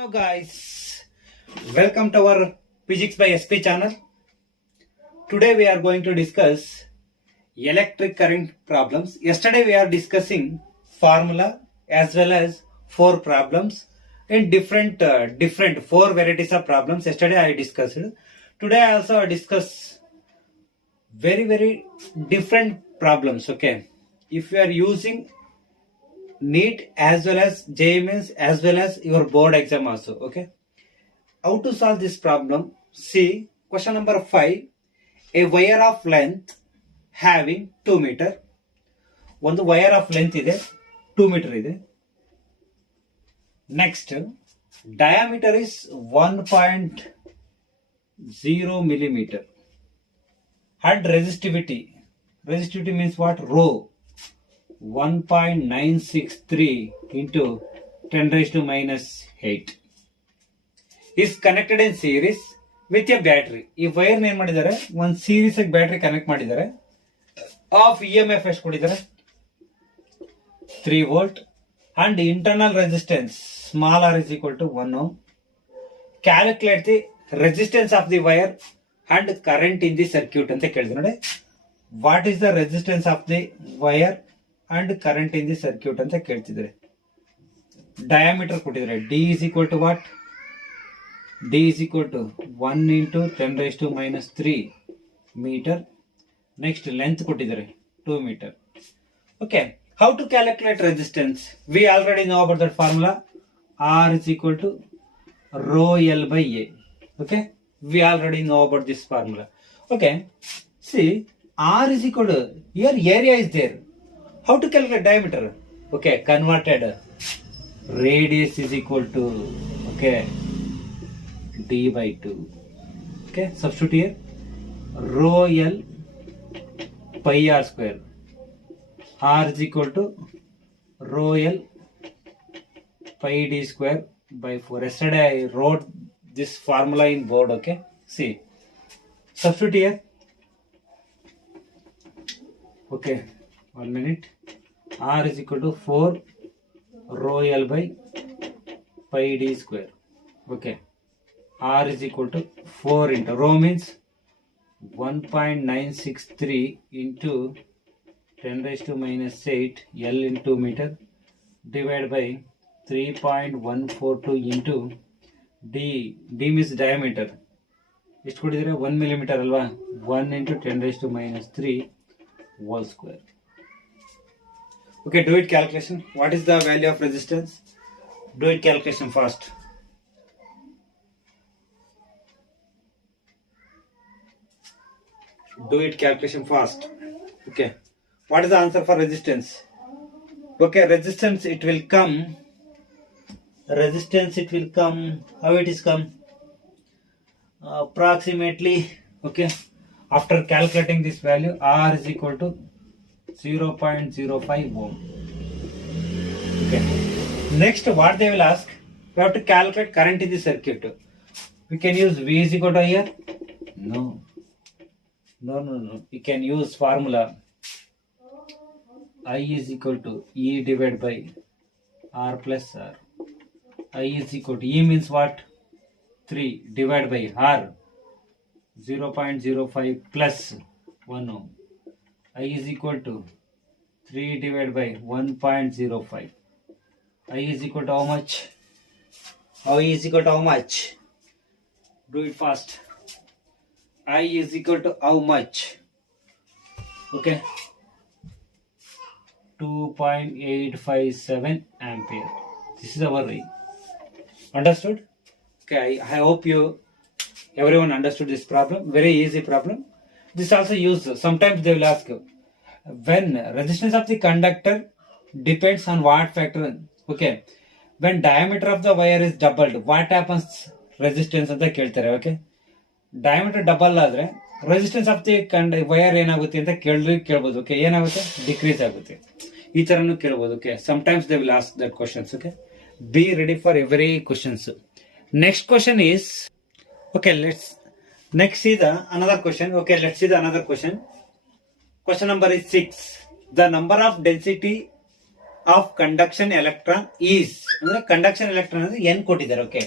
Hello guys, welcome to our Physics by SP channel. Today we are going to discuss electric current problems. Yesterday we are discussing formula as well as four problems in different four varieties of problems. Yesterday I discussed. Today I also discuss very different problems. Okay, if you are using NEET as well as JMS as well as your board exam also. Okay, how to solve this problem? See question number 5. A wire of length having 2 meter. ಒಂದು wire of length ಇದೆ 2 metre ಇದೆ. Next diameter is 1.0 millimeter. Had resistivity means what? Rho 1.963 into 10 raised to minus 8 is connected in series with a battery. ಈ wire ಏನ್ ಮಾಡಿದ್ದಾರೆ, ಒಂದು series ಆಗಿ battery connect ಮಾಡಿದ್ದಾರೆ. Of EMF ಎಷ್ಟು ಕೊಟ್ಟಿದ್ದಾರೆ? 3 volt and internal resistance small r is equal to 1 ohm. Calculate the resistance of the wire and current in the circuit ಅಂತ ಕೇಳಿದ್ರು ನೋಡಿ. What is the resistance of the wire and current in the circuit ಅಂತ ಕೇಳ್ತಿದ್ದಾರೆ. Diameter ಕೊಟ್ಟಿದ್ದಾರೆ. D is equal to what? D is equal to 1 into 10 raised to minus 3 meter. Next length ಕೊಟ್ಟಿದ್ದಾರೆ 2 meter. Okay, how to calculate resistance? We already know about that formula. R is equal to rho L by A. Okay, we already know about this formula. Okay, see R is equal to, here area is there. How to calculate diameter? Okay, converted. Radius is equal to, okay, D by 2. Okay, substitute here. Rho L pi R square. R is equal to rho L pi D square by 4. Yesterday I wrote this formula in board. Okay, see, substitute here. Okay, 1 minute. R is equal to 4 rho L by pi D square. Okay, R is equal to 4 into rho means 1.963 into 10 raised to minus 8 L into meter divided by 3.142 into D. D means diameter. ಎಷ್ಟು ಕೊಟ್ಟಿದ್ರೆ 1 millimeter ಅಲ್ವಾ? 1 into 10 raised to minus 3 whole square. Okay, do it calculation. What is the value of resistance? Do it calculation fast. Do it calculation fast. Okay, what is the answer for resistance? Okay, resistance it will come. How it is come? Approximately, okay, after calculating this value, R is equal to 0.05 ohm. Okay, next what they will ask, we have to calculate current in the circuit. We can use V is equal to here? No. We can use formula I is equal to E divided by R plus R. I is equal to E means what? 3 divided by R 0.05 plus 1 ohm. I is equal to 3 divided by 1.05. I is equal to how much? I is equal to how much? Do it fast. I is equal to how much? Okay, 2.857 ampere. This is our rate. Understood? Okay, I hope everyone understood this problem. Very easy problem. This also used. Sometimes they will ask you, when resistance of the conductor depends on what factor? Okay, when diameter of the wire is doubled, what happens resistance ಅಂತ ಕೇಳ್ತಾರೆ. Okay, diameter double ಆದ್ರೆ resistance of the wire ಏನಾಗುತ್ತೆ ಅಂತ ಕೇಳ್ಬೋದು. Okay, ಏನಾಗುತ್ತೆ? Decrease ಆಗುತ್ತೆ. ಈ ತರನು ಕೇಳ್ಬೋದು. Okay, sometimes they will ask that questions. Okay, be ready for every questions. Next question is, okay, let's next see the another question. Okay, let's see the another question. Question number is 6. The number of density of conduction electron is ಅಂದ್ರೆ conduction electron ಅಂದ್ರೆ n ಕೊಟ್ಟಿದ್ದಾರೆ. Okay,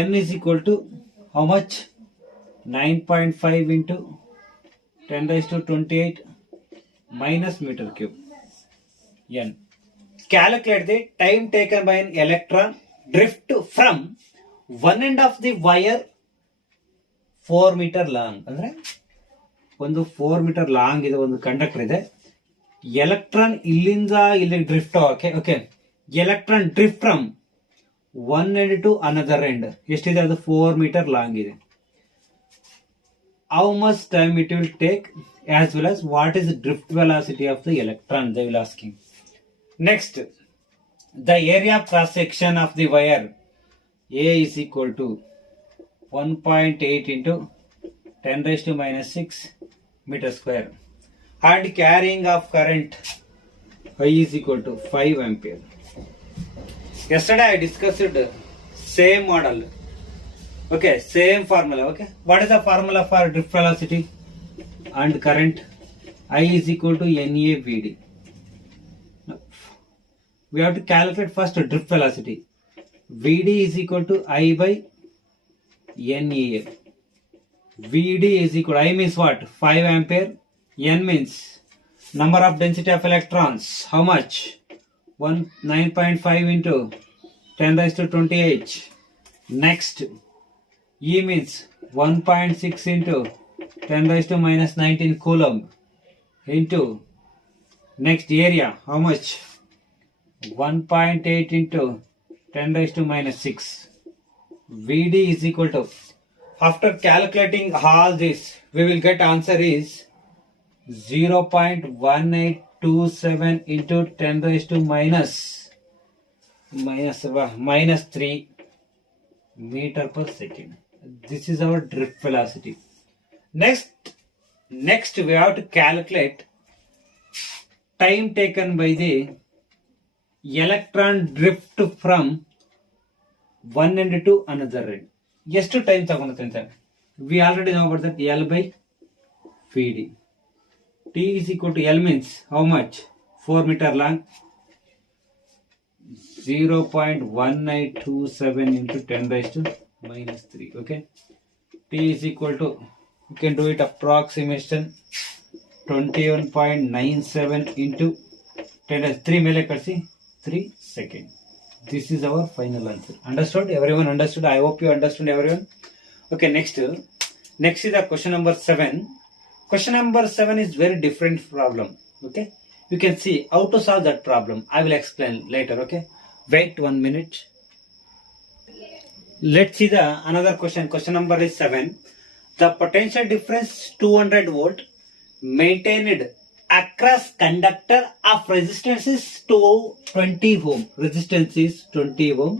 n is equal to how much 9.5 into 10⁻28 minus meter cube n. Calculate the time taken by an electron drift from one end of the wire 4 meter long. ಅಂದ್ರೆ ಒಂದು 4 meter long ಇದೆ, ಒಂದು conductor ಇದೆ. Electron ಇಲ್ಲಿಂದ ಇಲ್ಲಿ drift okay electron drift from one end to another end ಎಷ್ಟಿದೆ, ಅದು 4 meter long ಇದೆ. How much time it will take, as well as what is the drift velocity of the electron, they will asking. Next, the area of cross section of the wire A is equal to 1.8 into 10⁻⁻6 meter square, and carrying of current I is equal to 5 ampere. Yesterday I discussed same model. Okay, same formula. Okay, what is the formula for drift velocity and current? I is equal to NAVD. We have to calculate first drift velocity. VD is equal to I by NA. VD is equal to I means what? 5 ampere. N means number of density of electrons. How much? 9.5 into 10⁻28. Next, E means 1.6 into 10⁻⁻19 coulomb into next area. How much? 1.8 into 10⁻�6. VD is equal to, after calculating all this, we will get answer is 0.1827 into 10⁻⁻3 meter per second. This is our drift velocity. Next we have to calculate time taken by the electron drift from one end to another end. ಎಷ್ಟು time ತಗೊಂಡುತ್ತೆ ಅಂತ we already know about that. L by VD. T is equal to L means how much? 4 meter long. 0.1927 into 10⁻⁻3. Okay, T is equal to, you can do it approximation 21.97 into 10⁻3 ಮೇಲೆ ಕಳಿಸಿ 3 seconds. This is our final answer. Understood? Everyone understood? I hope you understood, everyone. Okay, next is the question number 7. Question number 7 is very different problem. Okay, you can see how to solve that problem. I will explain later. Okay, wait 1 minute. Let's see the another question. Question number is 7. The potential difference 200 volt maintained across conductor of resistance is 20 ohm. Resistance is 20 ohm.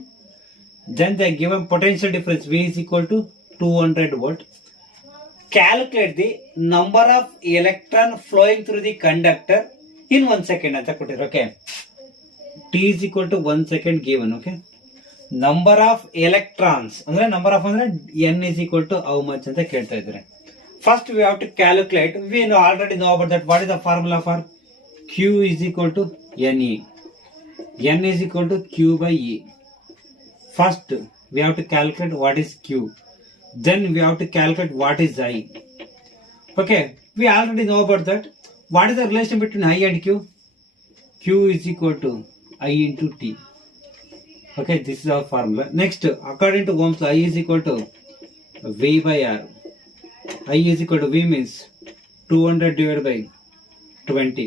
Then the given potential difference V is equal to 200 volt. Calculate the number of electron flowing through the conductor in 1 second. Okay, T is equal to 1 second given. Okay, number of electrons ಅಂದ್ರೆ number of ಅಂದ್ರೆ n is equal to how much ಅಂತ ಕೇಳ್ತಾ ಇದ್ದಾರೆ. First we have to calculate. We already know about that. What is the formula for Q is equal to NE. N is equal to Q by E. First we have to calculate what is Q. Then we have to calculate what is I. Okay, we already know about that. What is the relation between I and Q? Q is equal to I into T. Okay, this is our formula. Next, according to Ohm's law, I is equal to V by R. I is equal to V means 200 divided by 20.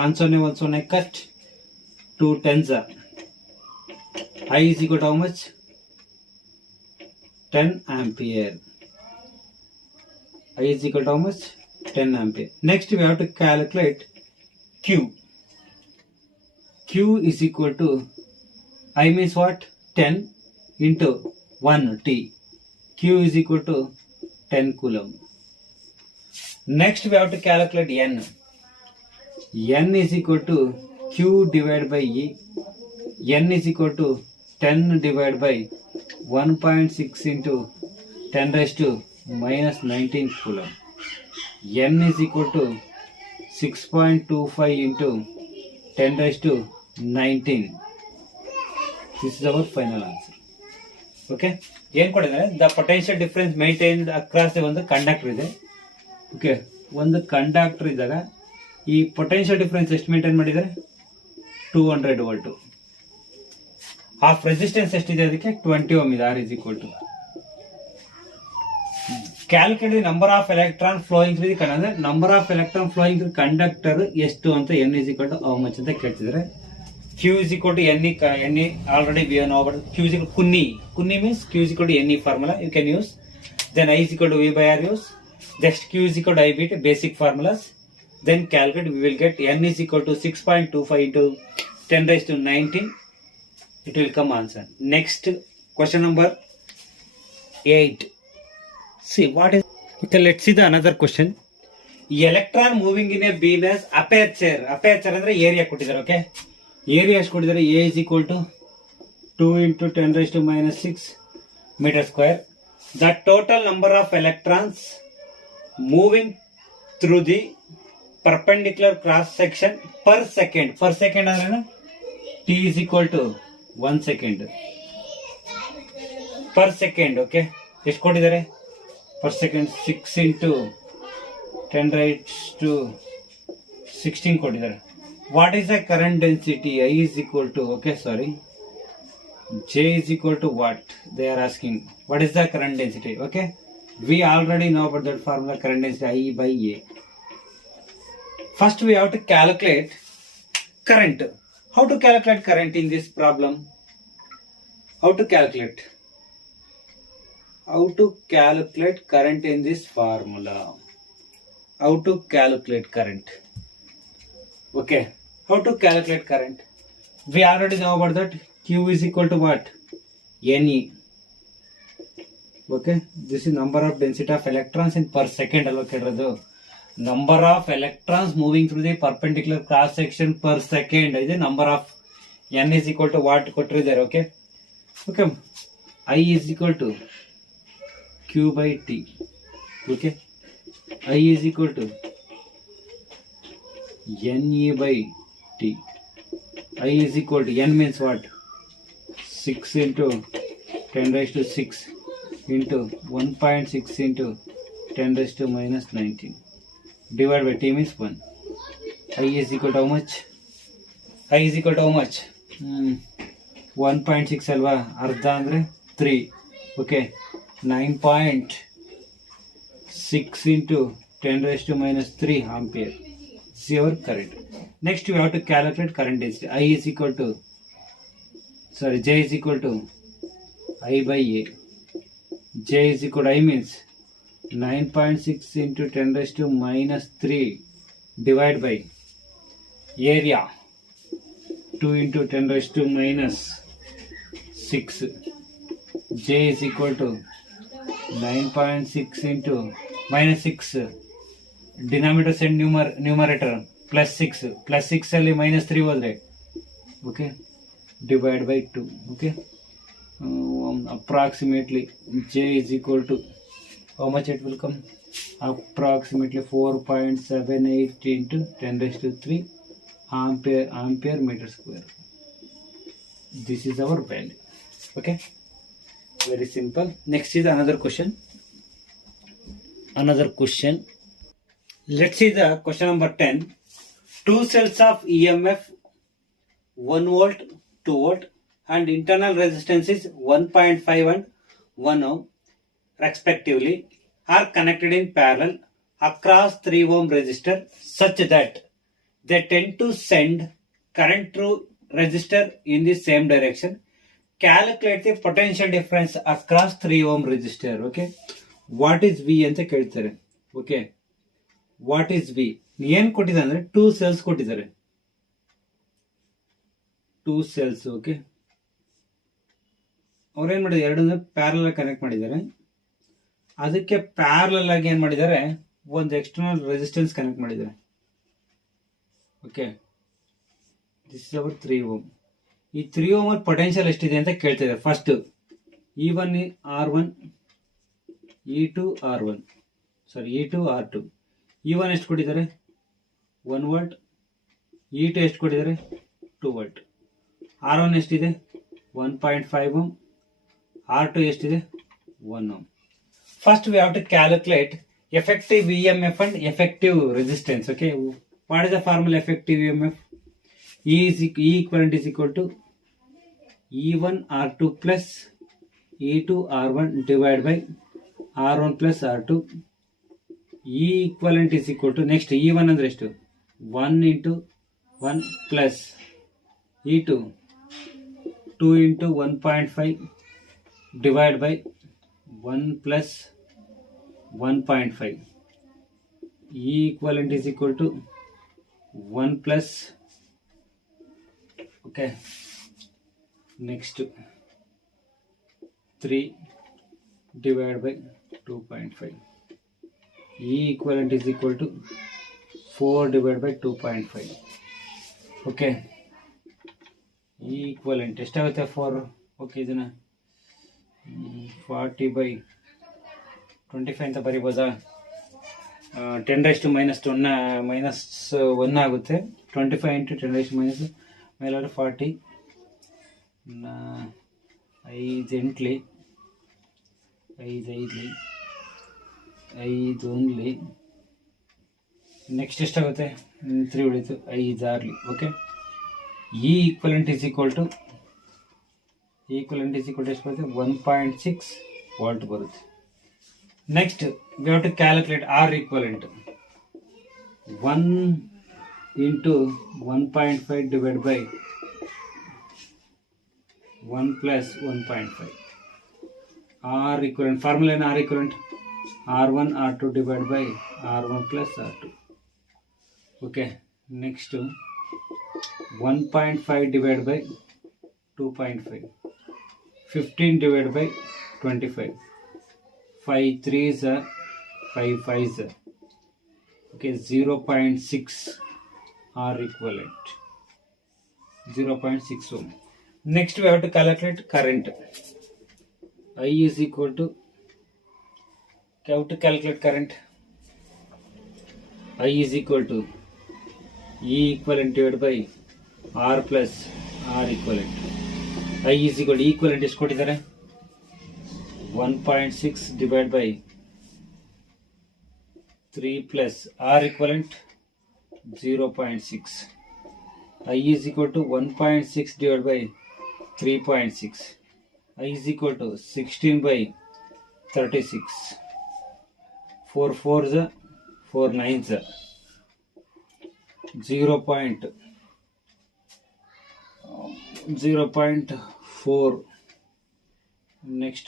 Once on a cut. 2 tens are. I is equal to how much? 10 ampere. I is equal to how much? 10 ampere. Next we have to calculate Q. Q is equal to, I means what? 10 into 1 T. Q is equal to 10 coulomb. Next we have to calculate N. N is equal to Q divided by E. N is equal to 10 divided by 1.6 into 10⁻⁻19 coulomb. N is equal to 6.25 into 19. This is our final answer. Okay, ಏನ್ ಕೊಟ್ಟಿದ್ದಾರೆ? The potential difference maintained across ಒಂದು conductor ಇದೆ. Okay, ಒಂದು conductor ಇದ್ದಾಗ ಈ potential difference ಎಷ್ಟು maintain ಮಾಡಿದ್ದಾರೆ? 200 volt. Half resistance ಎಷ್ಟಿದೆ ಅದಕ್ಕೆ? 20 ಓಮ್ ಇದೆ. R is equal to calculate the number of electron flowing through the conductor. ಅಂದ್ರೆ number of electron flowing through conductor ಎಷ್ಟು ಅಂತ n is equal to how much ಅಂತ ಕೇಳ್ತಿದ್ದಾರೆ. Q is equal to Ne already we know about Q is equal to Kunni means Q is equal to Ne formula you can use. Then I is equal to V by R use. Next Q is equal to I bit basic formulas. Then calculate, we will get N is equal to 6.25 into 10 raised to 19. It will come answer. Next question number 8. See what is. Okay, let's see the another question. Electron moving in a beam has aperture. Aperture ಅಂದ್ರೆ area ಕೊಟ್ಟಿದ್ದಾರೆ. Okay, area ಎಷ್ಟು ಕೊಟ್ಟಿದ್ದಾರೆ? A is equal to 2 into 10 raised to minus 6 meter square. The total number of electrons moving through the perpendicular cross section per second. Per second ಅಂದ್ರೆ T is equal to 1 second. Per second. Okay, ಎಷ್ಟು ಕೊಟ್ಟಿದ್ದಾರೆ? Per second 6 into 10 raised to 16 ಕೊಟ್ಟಿದ್ದಾರೆ. What is the current density? I is equal to, okay, sorry, J is equal to what? They are asking. What is the current density? Okay, we already know about that formula, current density I by A. First we have to calculate current. How to calculate current in this problem? How to calculate? How to calculate current in this formula? How to calculate current? Okay, how to calculate current? We already know about that. Q is equal to what? Ne. Okay, this is number of density of electrons in per second. Number of electrons moving through the perpendicular cross section per second is the number of. N is equal to what? There. Okay, okay. I is equal to Q by T. Okay, I is equal to Ne by T. I is equal to N means what? 6 into 10 raised to 6 into 1.6 into 10 raised to minus 19 divided by T means 1. I is equal to how much? I is equal to how much? 1.6 alva, arda andre 3. Okay, 9.6 into 10 raised to minus 3 ampere. See our current. Next we have to calculate current density. I is equal to, sorry, J is equal to I by A. J is equal to I means 9.6 into 10 raised to minus 3 divided by area 2 into 10 raised to minus 6. J is equal to 9.6 into minus 6. Denominator send numerator plus 6. Plus 6 ಅಲ್ಲಿ minus 3 ಹೋದ್ರೆ, okay, divide by 2. Okay, approximately J is equal to how much it will come? Approximately 4.78 into 10 raised to 3 ampere meter square. This is our value. Okay, very simple. Next is another question. Let's see the question number 10. Two cells of EMF 1 volt, 2 volt and internal resistance is 1.5 and 1 ohm respectively are connected in parallel across 3 ohm resistor such that they tend to send current through resistor in the same direction. Calculate the potential difference across 3 ohm resistor. Okay, what is V ಅಂತ ಕೇಳ್ತಾರೆ. Okay, what is V? ಏನ್ ಕೊಟ್ಟಿದ್ದಾರೆ ಅಂದ್ರೆ 2 cells ಕೊಟ್ಟಿದ್ದಾರೆ. 2 cells. Okay, ಅವ್ರೇನ್ ಮಾಡಿದ್ದಾರೆ, ಎರಡನ್ನ parallel connect ಮಾಡಿದ್ದಾರೆ. ಅದಕ್ಕೆ ಪ್ಯಾರಲಲ್ ಆಗಿ ಏನ್ ಮಾಡಿದ್ದಾರೆ, ಒಂದು ಎಕ್ಸ್ಟರ್ನಲ್ ರೆಸಿಸ್ಟೆನ್ಸ್ ಕನೆಕ್ಟ್ ಮಾಡಿದ್ದಾರೆ. Okay, this is our 3 ohm. ಈ 3 ohm ಪೊಟೆನ್ಷಿಯಲ್ ಎಷ್ಟಿದೆ ಅಂತ ಕೇಳ್ತಿದ್ದಾರೆ. First E1 R1, E2 R1, ಸಾರಿ E2 R2. E1 ಎಷ್ಟು ಕೊಟ್ಟಿದ್ದಾರೆ? 1 ವೋಲ್ಟ್. E2 ಎಷ್ಟು ಕೊಟ್ಟಿದ್ದಾರೆ? 2 ವೋಲ್ಟ್. R1 ಎಷ್ಟಿದೆ 1.5 ohm, R2 ಎಷ್ಟಿದೆ 1 ohm. First we have to calculate effective EMF and effective resistance. Okay, what is the formula effective EMF? E equivalent is equal to E1 R2 plus E2 R1 divided by R1 plus R2. E equivalent is equal to, next E1 ಅಂದ್ರೆ ಎಷ್ಟು 1 into 1 plus E2 2 into 1.5 divided by 1 plus 1.5. E equivalent is equal to 1 plus, okay, next 3 divided by 2.5. E equivalent is equal to 4 divided by 2.5. okay, E equivalent ಎಷ್ಟಾಗುತ್ತೆ 4. Okay, ಇದನ್ನ 40 by 25 ಅಂತ ಬರಿಬೋದಾ? 10 -1 ಆಗುತ್ತೆ. 25 into 10 ಮೇಲಾದ್ರೆ 40, 5 8 5 5 only. Next ಎಷ್ಟಾಗುತ್ತೆ 3 ಉಳಿತು, 5 6. Okay, E equivalent is equal to ಎಷ್ಟು ಬರುತ್ತೆ 1.6 volt ಬರುತ್ತೆ. Next we have to calculate R equivalent. 1 into 1.5 divided by 1 plus 1.5. R equivalent formula in R equivalent R1 R2 divided by R1 plus R2. okay, next 1.5 divided by 2.5. 15 divided by 25. 5 3s are 5 5s are. okay, 0.6 R equivalent, 0.6 ohm. Next we have to calculate current. I is equal to, how to calculate current? I is equal to E equivalent divided by R plus R equivalent. I is equal to equivalent ಎಷ್ಟು ಕೊಟ್ಟಿದ್ದಾರೆ 1.6 divided by 3 plus R equivalent 0.6. I is equal to 1.6 divided by 3.6. I is equal to 16 by 36. 4 4s are 4 9s are 0.4. next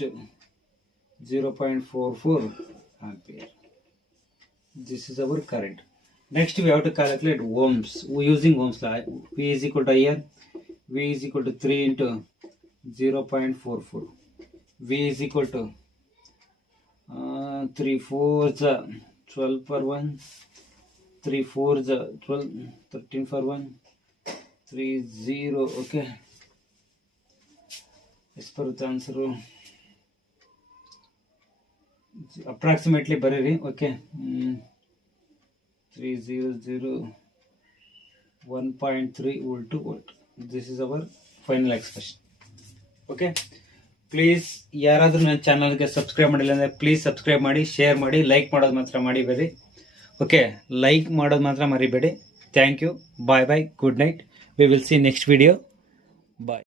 0.44 ampere. This is our current. Next we have to calculate ohms using Ohm's law. V is equal to IR. V is equal to 3 into 0.44. V is equal to 3 4s 12 per 1. 3 4s 12, 13 for 1. 3 0. okay, ಎಷ್ಟು ಬರುತ್ತೆ answer approximately ಬರೀರಿ. Okay, 300 1.3 volt to volt. This is our final expression. Okay, please ಯಾರಾದರೂ ನನ್ನ ಚಾನಲ್ಗೆ subscribe ಮಾಡಿಲ್ಲ ಅಂದರೆ please subscribe ಮಾಡಿ, share ಮಾಡಿ, ಲೈಕ್ ಮಾಡೋದು ಮಾತ್ರ ಮರಿಬೇಡಿ. ಓಕೆ, ಲೈಕ್ ಮಾಡೋದು ಮಾತ್ರ ಮರಿಬೇಡಿ. Thank you, bye bye, good night. We will see next video. Bye.